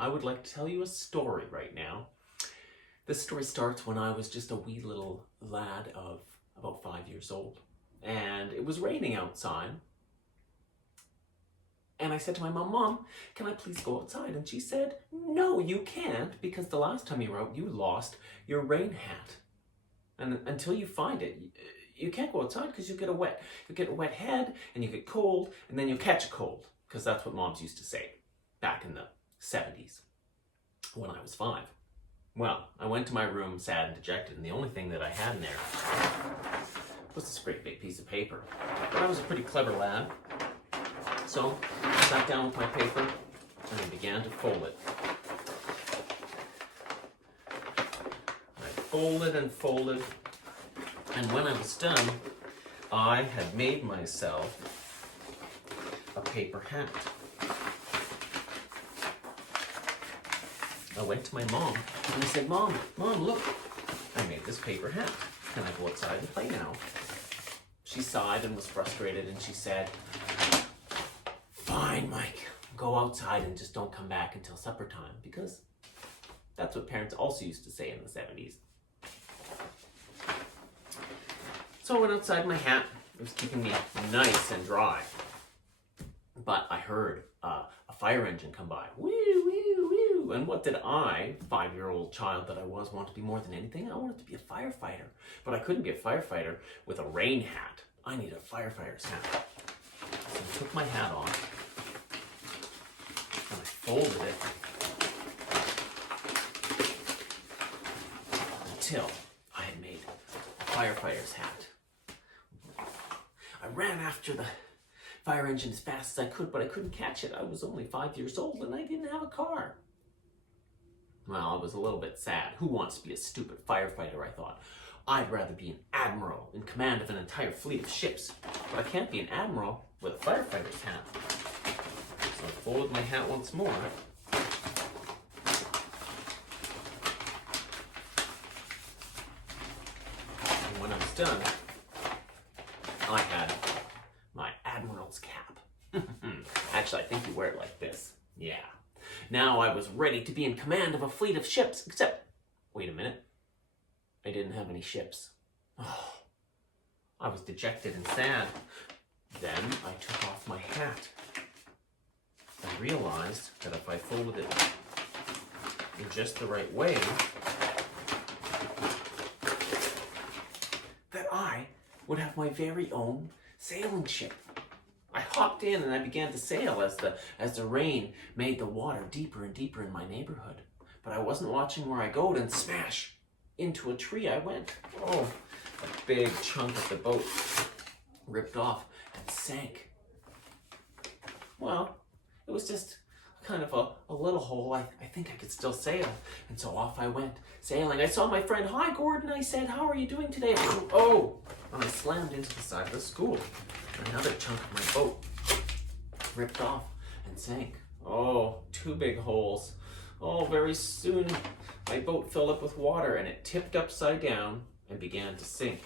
I would like to tell you a story right now. This story starts when I was just a wee little lad of about 5 years old. And it was raining outside. And I said to my mom, "Mom, can I please go outside?" And she said, "No, you can't, because the last time you were out, you lost your rain hat. And until you find it, you can't go outside because you'll get a wet head, and you get cold, and then you'll catch a cold." Because that's what moms used to say back in the 70s when I was 5. Well, I went to my room sad and dejected, and the only thing that I had in there was this great big piece of paper. But I was a pretty clever lad, so I sat down with my paper and I began to fold it. I folded and folded, and when I was done, I had made myself a paper hat. I went to my mom and I said, Mom, look, I made this paper hat. Can I go outside and play now?" She sighed and was frustrated, and she said, "Fine, Mike, go outside and just don't come back until supper time," because that's what parents also used to say in the 70s. So I went outside my hat. It was keeping me nice and dry. But I heard a fire engine come by. Woo, woo, woo. And what did I, 5-year-old child that I was, want to be more than anything? I wanted to be a firefighter. But I couldn't be a firefighter with a rain hat. I need a firefighter's hat. So I took my hat off and I folded it until I had made a firefighter's hat. I ran after the fire engine as fast as I could, but I couldn't catch it. I was only 5 years old and I didn't have a car. Well, I was a little bit sad. Who wants to be a stupid firefighter, I thought. I'd rather be an admiral in command of an entire fleet of ships. But I can't be an admiral with a firefighter's hat. So I folded my hat once more. And when I was done, I had my admiral's cap. Actually, I think you wear it like this. Yeah. Now I was ready to be in command of a fleet of ships, except, wait a minute, I didn't have any ships. Oh, I was dejected and sad. Then I took off my hat and realized that if I folded it in just the right way, that I would have my very own sailing ship. I hopped in and I began to sail as the rain made the water deeper and deeper in my neighborhood. But I wasn't watching where I go, and smash into a tree I went. Oh, a big chunk of the boat ripped off and sank. Well, it was just kind of a little hole. I think I could still sail. And so off I went, sailing. I saw my friend. "Hi, Gordon," I said. "How are you doing today?" Oh, and I slammed into the side of the school. Another chunk of my boat ripped off and sank. Oh, 2 big holes. Oh, very soon my boat filled up with water and it tipped upside down and began to sink.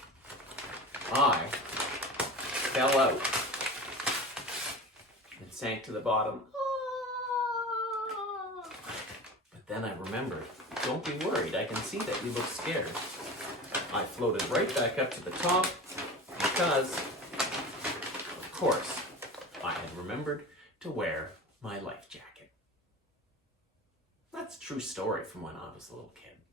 I fell out and sank to the bottom. But then I remembered, don't be worried, I can see that you look scared. I floated right back up to the top because, of course, I had remembered to wear my life jacket. That's a true story from when I was a little kid.